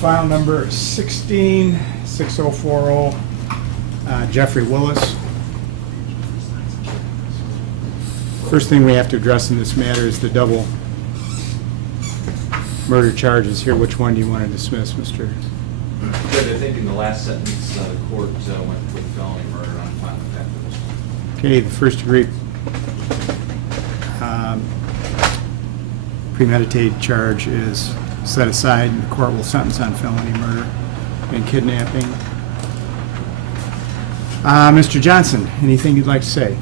file number 16-6040, Jeffrey Willis. First thing we have to address in this matter is the double murder charges here. Which one do you want to dismiss, Mr.? Judge, I think in the last sentence, the court went with felony murder. I'm fine with that for this one. Okay, the first degree premeditated charge is set aside, and the court will sentence on felony murder and kidnapping. Mr. Johnson, anything you'd like to say?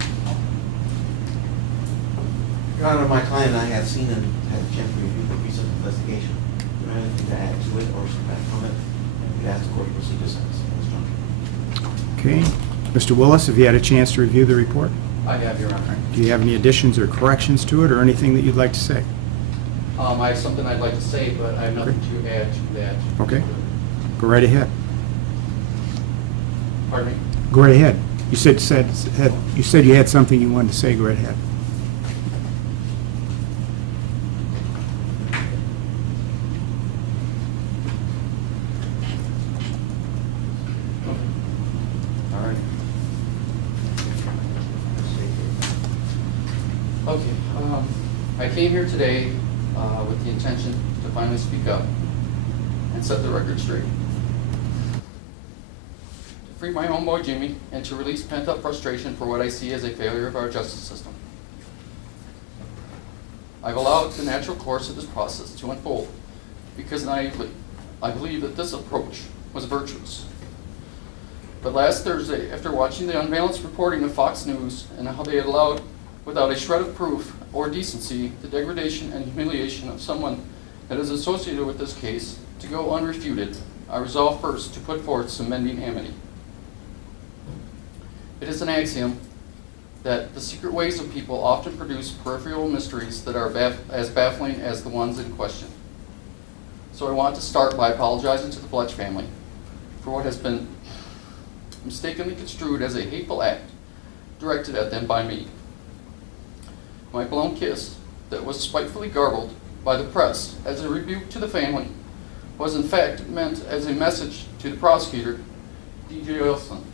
Your Honor, my client and I have seen and had a chance to review the recent investigation. Do you have anything to add to it or subtract from it? And we ask the court to proceed to sentence at this juncture. Okay. Mr. Willis, have you had a chance to review the report? I have, Your Honor. Do you have any additions or corrections to it, or anything that you'd like to say? I have something I'd like to say, but I have nothing to add to that. Okay. Go right ahead. Pardon me? Go right ahead. You said you had something you wanted to say. Go right ahead. All right. Okay. I came here today with the intention to finally speak up and set the record straight. To free my homeboy Jimmy and to release pent-up frustration for what I see as a failure of our justice system. I've allowed the natural course of this process to unfold because naively, I believe that this approach was virtuous. But last Thursday, after watching the unbalanced reporting of Fox News and how they had allowed, without a shred of proof or decency, the degradation and humiliation of someone that is associated with this case to go unrefuted, I resolved first to put forth some mending amity. It is an axiom that the secret ways of people often produce peripheral mysteries that are as baffling as the ones in question. So I want to start by apologizing to the Fletch family for what has been mistakenly construed as a hateful act directed at them by me. My blown kiss that was spitefully garbled by the press as a rebuke to the family was in fact meant as a message to the prosecutor, DJ Wilson.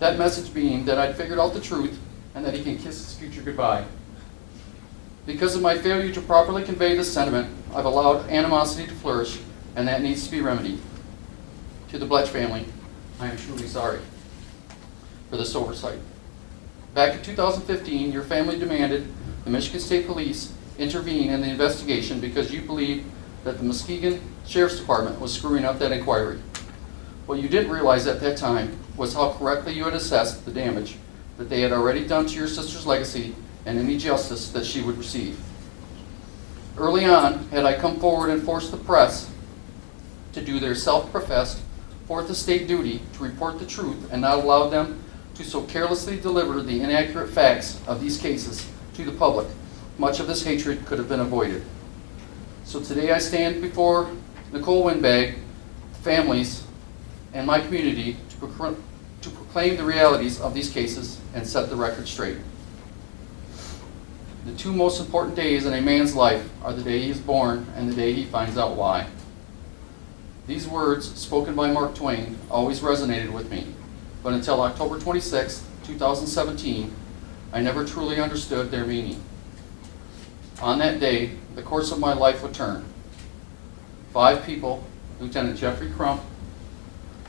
That message being that I'd figured out the truth and that he can kiss his future goodbye. Because of my failure to properly convey this sentiment, I've allowed animosity to flourish, and that needs to be remedied. To the Bletch family, I am truly sorry for this oversight. Back in 2015, your family demanded the Michigan State Police intervene in the investigation because you believed that the Muskegon Sheriff's Department was screwing up that inquiry. What you didn't realize at that time was how correctly you had assessed the damage that they had already done to your sister's legacy and any justice that she would receive. Early on, had I come forward and forced the press to do their self-professed fourth estate duty to report the truth and not allow them to so carelessly deliver the inaccurate facts of these cases to the public, much of this hatred could have been avoided. So today I stand before Nicole Windbag, families, and my community to proclaim the realities of these cases and set the record straight. The two most important days in a man's life are the day he is born and the day he finds out why. These words, spoken by Mark Twain, always resonated with me, but until October 26, 2017, I never truly understood their meaning. On that day, the course of my life would turn. 5 people, Lieutenant Jeffrey Crump,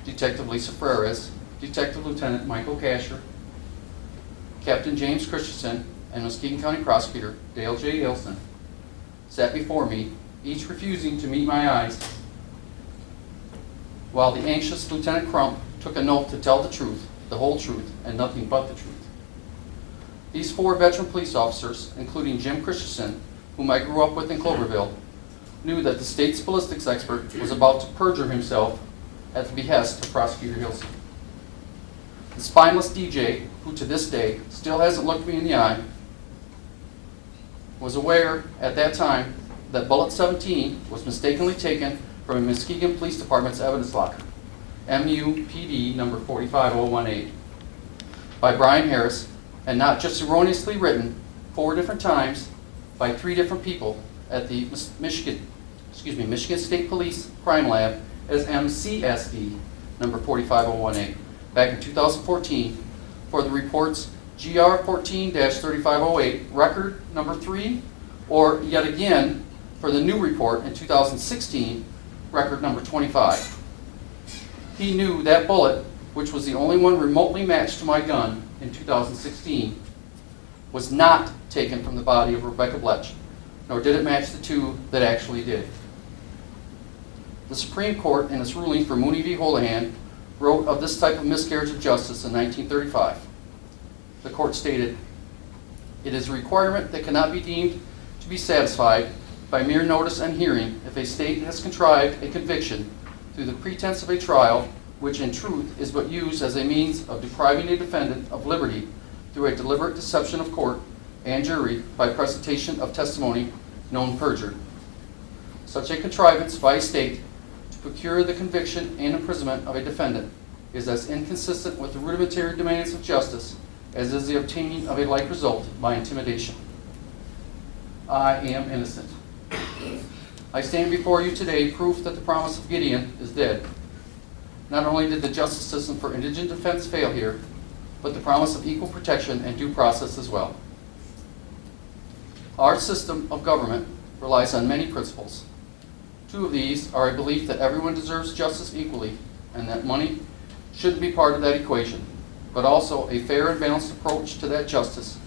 Detective Lisa Ferreras, Detective Lieutenant Michael Kasher, Captain James Christensen, and Muskegon County Prosecutor Dale J. Ilson, sat before me, each refusing to meet my eyes, while the anxious Lieutenant Crump took an oath to tell the truth, the whole truth, and nothing but the truth. These 4 veteran police officers, including Jim Christensen, whom I grew up with in Cloverville, knew that the state's ballistics expert was about to perjure himself at the behest of Prosecutor Hilson. The spineless DJ, who to this day still hasn't looked me in the eye, was aware at that time that Bullet 17 was mistakenly taken from a Muskegon Police Department's evidence locker, MUPD number 45018, by Brian Harris, and not just erroneously written 4 different times by 3 different people at the Michigan Michigan State Police Crime Lab as MCSD number 45018 back in 2014 for the reports GR 14-3508 record number 3, or yet again for the new report in 2016 record number 25. He knew that bullet, which was the only one remotely matched to my gun in 2016, was not taken from the body of Rebecca Bletch, nor did it match the two that actually did. The Supreme Court, in its ruling for Mooney v. Holohan, wrote of this type of miscarriage of justice in 1935. The court stated, "It is a requirement that cannot be deemed to be satisfied by mere notice and hearing if a state has contrived a conviction through the pretense of a trial, which in truth is but used as a means of depriving a defendant of liberty through a deliberate deception of court and jury by presentation of testimony known perjured. Such a contrivance by a state to procure the conviction and imprisonment of a defendant is as inconsistent with the rudimentary demands of justice as is the obtaining of a like result by intimidation. I am innocent. I stand before you today proof that the promise of Gideon is dead. Not only did the justice system for indigent defense fail here, but the promise of equal protection and due process as well. Our system of government relies on many principles. Two of these are a belief that everyone deserves justice equally and that money shouldn't be part of that equation, but also a fair and balanced approach to that justice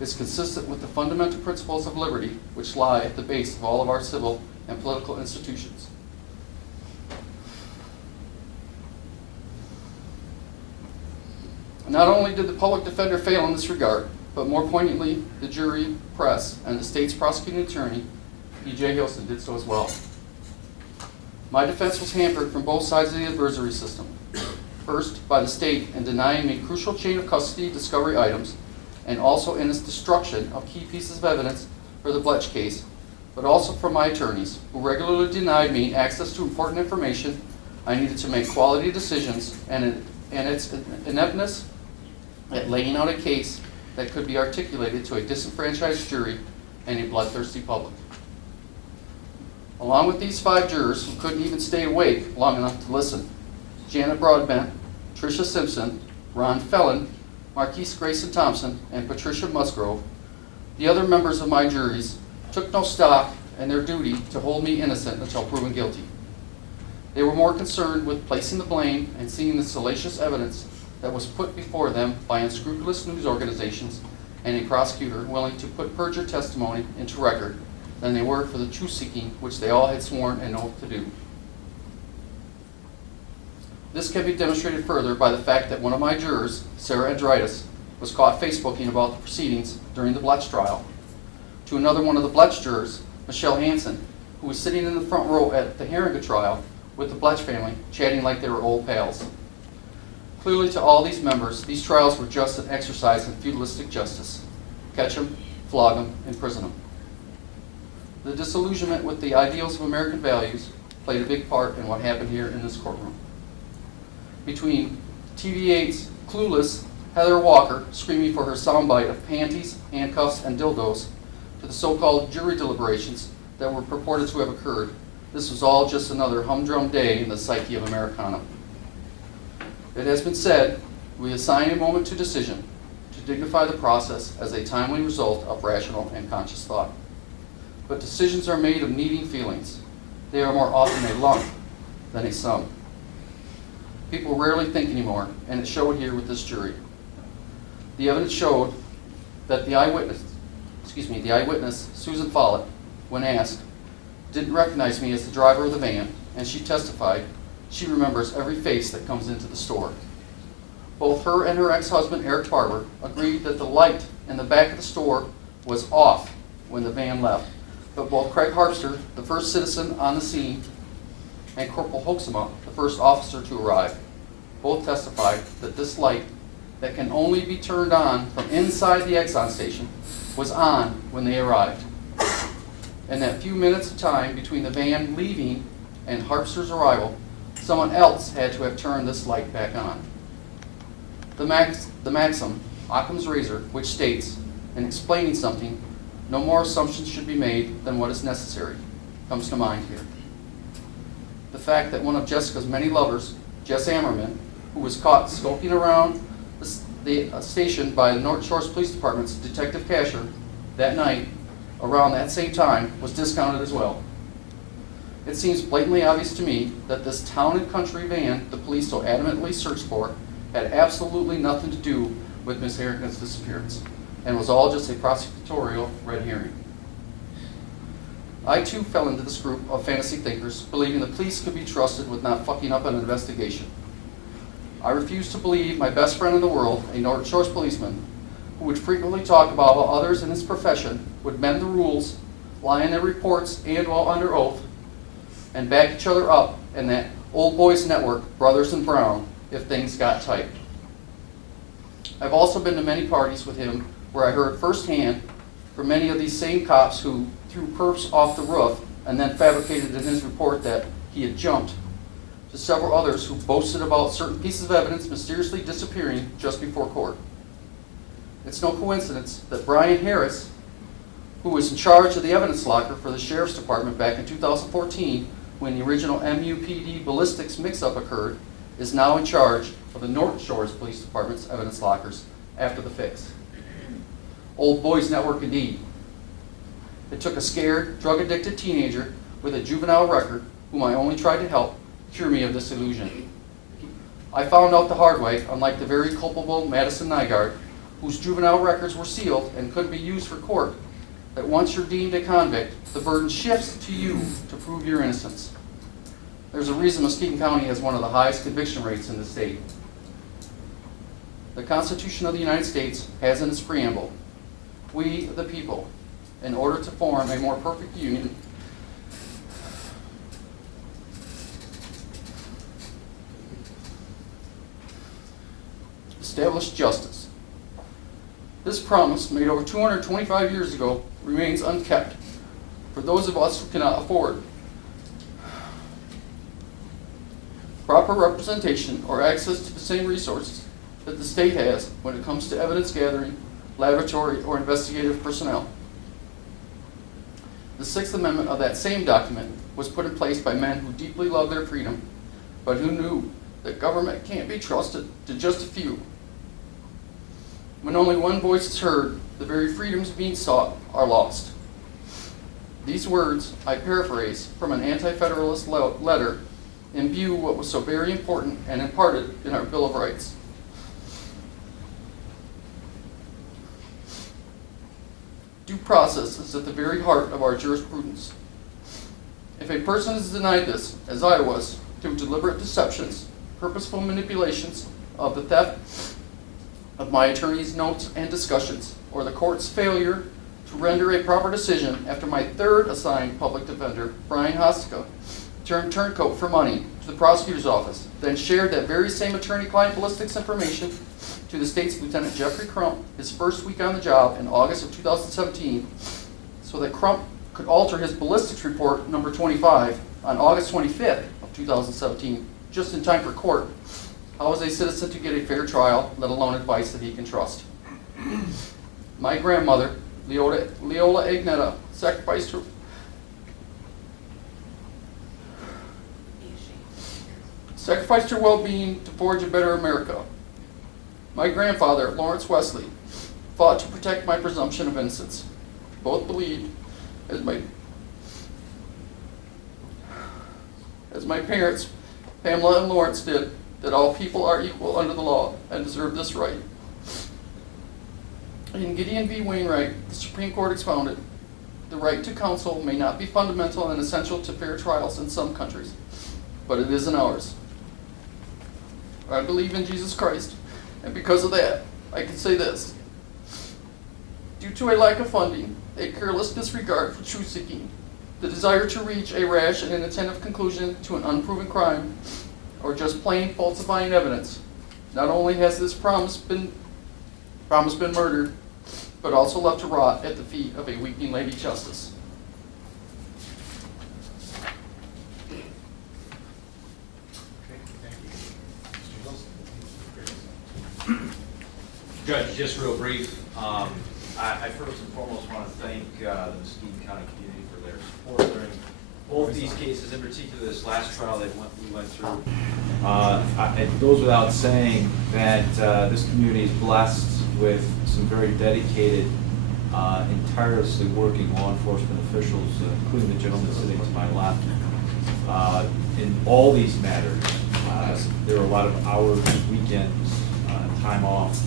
is consistent with the fundamental principles of liberty which lie at the base of all of our civil and political institutions. Not only did the public defender fail in this regard, but more poignantly, the jury, press, and the state's prosecuting attorney, E.J. Hilson, did so as well. My defense was hampered from both sides of the adversary system. First, by the state in denying me crucial chain of custody discovery items, and also in its destruction of key pieces of evidence for the Bletch case, but also from my attorneys, who regularly denied me access to important information I needed to make quality decisions, and its ineptness at laying out a case that could be articulated to a disenfranchised jury and a bloodthirsty public. Along with these 5 jurors who couldn't even stay awake long enough to listen, Janet Broadbent, Tricia Simpson, Ron Felon, Marquise Grayson Thompson, and Patricia Musgrove, the other members of my juries took no stock in their duty to hold me innocent until proven guilty. They were more concerned with placing the blame and seeing the salacious evidence that was put before them by unscrupulous news organizations and a prosecutor willing to put perjured testimony into record than they were for the truth-seeking which they all had sworn an oath to do. This can be demonstrated further by the fact that one of my jurors, Sarah Andritis, was caught Facebooking about the proceedings during the Bletch trial, to another one of the Bletch jurors, Michelle Hansen, who was sitting in the front row at the Herringa trial with the Bletch family, chatting like they were old pals. Clearly to all these members, these trials were just an exercise in feudalistic justice. Catch them, flog them, imprison them. The disillusionment with the ideals of American values played a big part in what happened here in this courtroom. Between TV8's clueless Heather Walker screaming for her soundbite of panties, handcuffs, and dildos, to the so-called jury deliberations that were purported to have occurred, this was all just another humdrum day in the psyche of Americana. It has been said, we assign a moment to decision to dignify the process as a timely result of rational and conscious thought. But decisions are made of needing feelings. They are more often a lump than a sum. People rarely think anymore, and it showed here with this jury. The evidence showed that the eyewitness, Susan Follett, when asked, didn't recognize me as the driver of the van, and she testified she remembers every face that comes into the store. Both her and her ex-husband, Eric Barber, agreed that the light in the back of the store was off when the van left, but both Craig Harpster, the first citizen on the scene, and Corporal Hoeksema, the first officer to arrive, both testified that this light that can only be turned on from inside the Exxon station was on when they arrived. In that few minutes of time between the van leaving and Harpster's arrival, someone else had to have turned this light back on. The maxim, Occam's razor, which states, in explaining something, no more assumptions should be made than what is necessary, comes to mind here. the fact that one of Jessica's many lovers, Jess Ammerman, who was caught skulking around the station by the North Shores Police Department's Detective Casher that night around that same time was discounted as well. It seems blatantly obvious to me that this town and country van the police so adamantly searched for had absolutely nothing to do with Miss Harrington's disappearance and was all just a prosecutorial red herring. I too fell into this group of fantasy thinkers, believing the police could be trusted with not fucking up an investigation. I refuse to believe my best friend in the world, a North Shores policeman, who would frequently talk about how others in his profession would bend the rules, lie in their reports and while under oath, and back each other up in that old boys network, Brothers in Brown, if things got tight. I've also been to many parties with him where I heard firsthand from many of these same cops who threw perps off the roof and then fabricated in his report that he had jumped, to several others who boasted about certain pieces of evidence mysteriously disappearing just before court. It's no coincidence that Brian Harris, who was in charge of the evidence locker for the Sheriff's Department back in 2014 when the original MUPD ballistics mix-up occurred, is now in charge of the North Shores Police Department's evidence lockers after the fix. Old boys network indeed. It took a scared, drug-addicted teenager with a juvenile record, whom I only tried to help, cure me of this illusion. I found out the hard way, unlike the very culpable Madison Nygaard, whose juvenile records were sealed and couldn't be used for court, that once you're deemed a convict, the burden shifts to you to prove your innocence. There's a reason Muskegon County has one of the highest conviction rates in the state. The Constitution of the United States has in its preamble, "We, the people, in order to form a more perfect union, establish justice." This promise, made over 225 years ago, remains unkept for those of us who cannot afford proper representation or access to the same resources that the state has when it comes to evidence gathering, laboratory, or investigative personnel. The Sixth Amendment of that same document was put in place by men who deeply love their freedom, but who knew that government can't be trusted to just a few. When only one voice is heard, the very freedoms being sought are lost. These words, I paraphrase from an anti-federalist letter, imbue what was so very important and imparted in our Bill of Rights. Due process is at the very heart of our jurisprudence. If a person is denied this, as I was, through deliberate deceptions, purposeful manipulations of the theft of my attorney's notes and discussions, or the court's failure to render a proper decision after my third assigned public defender, Brian Hostka, turned turncoat for money to the prosecutor's office, then shared that very same attorney-client ballistics information to the state's Lieutenant Jeffrey Crump his first week on the job in August of 2017, so that Crump could alter his ballistics report number 25 on August 25th of 2017, just in time for court. How is a citizen to get a fair trial, let alone advice that he can trust? My grandmother, Leola Agneta, sacrificed her well-being to forge a better America. My grandfather, Lawrence Wesley, fought to protect my presumption of innocence. Both believed, as my parents, Pamela and Lawrence, did, that all people are equal under the law and deserve this right. In Gideon v. Wainwright, the Supreme Court expounded, the right to counsel may not be fundamental and essential to fair trials in some countries, but it is in ours. I believe in Jesus Christ, and because of that, I can say this. Due to a lack of funding, a careless disregard for truth-seeking, the desire to reach a rash and inattentive conclusion to an unproven crime, or just plain falsifying evidence, not only has this promise been murdered, but also left to rot at the feet of a weeping Lady Justice. Judge, just real brief, I first and foremost want to thank the Muskegon County community for their support during Both these cases, in particular this last trial that we went through, it goes without saying that this community is blessed with some very dedicated and tirelessly working law enforcement officials, including the gentleman sitting to my left. In all these matters, there are a lot of hours, weekends, time off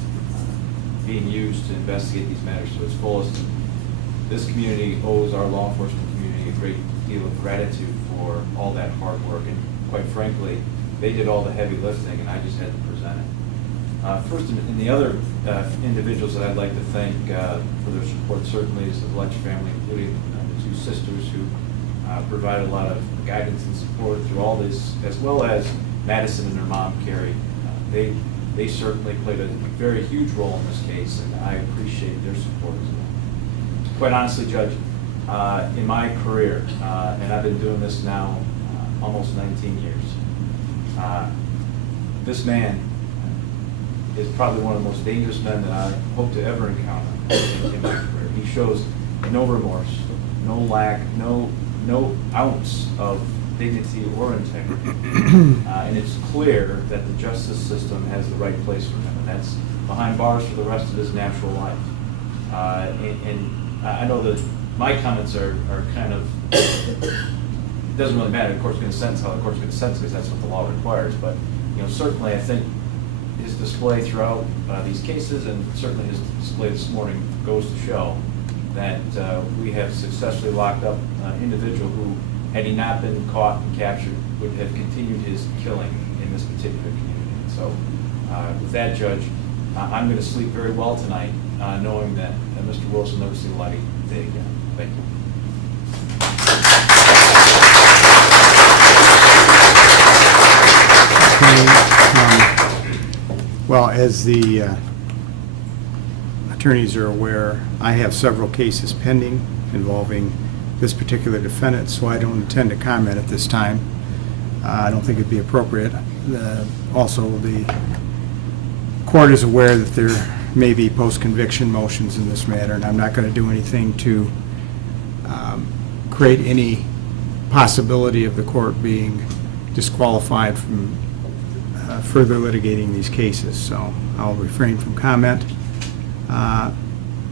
being used to investigate these matters to its fullest. This community owes our law enforcement community a great deal of gratitude for all that hard work, and quite frankly, they did all the heavy lifting, and I just had to present it. First, and the other individuals that I'd like to thank for their support certainly is the Fletch family, including the two sisters who provided a lot of guidance and support through all this, as well as Madison and her mom, Carrie. They certainly played a very huge role in this case, and I appreciate their support as well. Quite honestly, Judge, in my career, and I've been doing this now almost 19 years, this man is probably one of the most dangerous men that I hope to ever encounter in my career. He shows no remorse, no lack, no ounce of dignity or integrity. And it's clear that the justice system has the right place for him, and that's behind bars for the rest of his natural life. And I know that my comments are kind of, it doesn't really matter. The court's going to sentence how the court's going to sentence, because that's what the law requires. But certainly I think his display throughout these cases, and certainly his display this morning, goes to show that we have successfully locked up an individual who, had he not been caught and captured, would have continued his killing in this particular community. And so with that, Judge, I'm going to sleep very well tonight, knowing that Mr. Willis will never see the light of day again. Thank you. Well, as the attorneys are aware, I have several cases pending involving this particular defendant, so I don't intend to comment at this time. I don't think it'd be appropriate. Also, the court is aware that there may be post-conviction motions in this matter, and I'm not going to do anything to create any possibility of the court being disqualified from further litigating these cases, so I'll refrain from comment.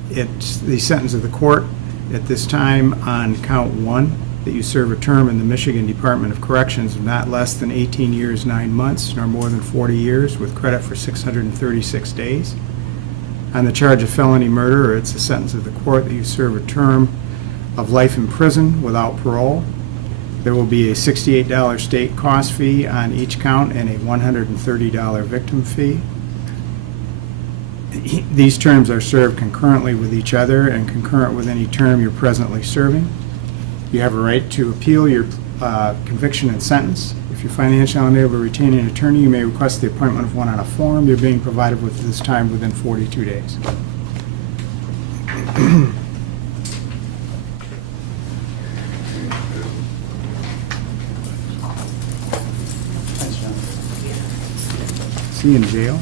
It's the sentence of the court at this time on count 1, that you serve a term in the Michigan Department of Corrections of not less than 18 years, 9 months, nor more than 40 years, with credit for 636 days. On the charge of felony murder, it's the sentence of the court that you serve a term of life in prison without parole. There will be a $68 state cost fee on each count and a $130 victim fee. These terms are served concurrently with each other and concurrent with any term you're presently serving. You have a right to appeal your conviction and sentence. If you're financially unable to retain an attorney, you may request the appointment of one on a form. You're being provided with this time within 42 days. Is he in jail?